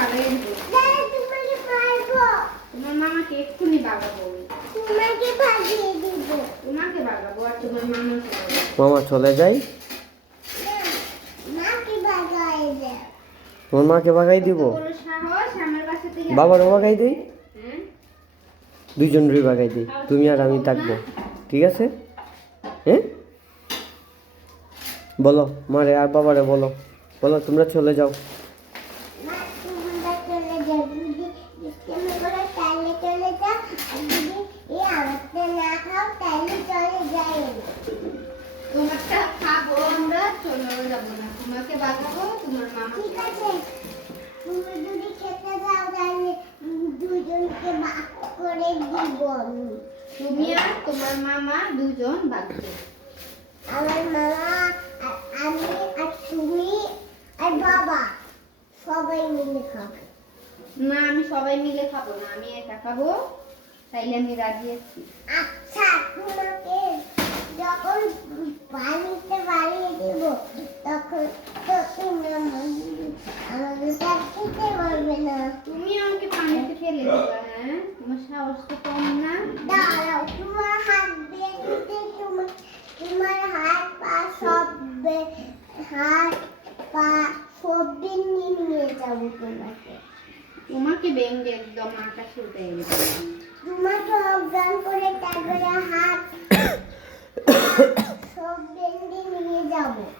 বাগাই দিব। তোমার মামাকে এক্ষুনি বাগাবো। তোমাকে বাগাবো আর তোমার মামাকে বাগাবো। মামা চলে যাই, তোমার মাকে বাগাই দিব। বাবারও বাগাই দিই, দুইজনেরই বাগাই দিই, তুমি আর আমি থাকবো, ঠিক আছে? হ্যাঁ বলো মারে আর বাবারে বলো, বলো তোমরা চলে যাও। তোমারটা খাবো আমরা, চলে যাবো না। তোমাকে বাগাবো, তোমার মামা। ঠিক আছে, তুমি যদি খেতে যাও তাহলে দুজনকে ভাগ করে দিব। তুমি আর তোমার মামা দুজন বাগবে। আমার মামা আর আমি আর তুমি আর বাবা সবাই মিলে খাবো। না আমি সবাই মিলে খাবো না, আমি একা খাবো, তাইলে আমি রাজি আছি। আচ্ছা, তোমাকে যখন পানিতে বাড়িয়ে দিব তখন তো তুমি আমাকে খেতে পারবে না। তুমি আমাকে পানিতে ফেলে দিবা? হ্যাঁ, তোমার সাহস তো কম না। দাঁড়াও, তোমার হাত দিয়ে দিতে, তোমার হাত পা সব নিয়ে যাবো তোমাকে। তোমাকে বেঙ্গে একদম আকাশে উঠে গেছে। তোমাকে অজ্ঞান করে তারপরে হাত সব বেঙ্গে নিয়ে যাবো।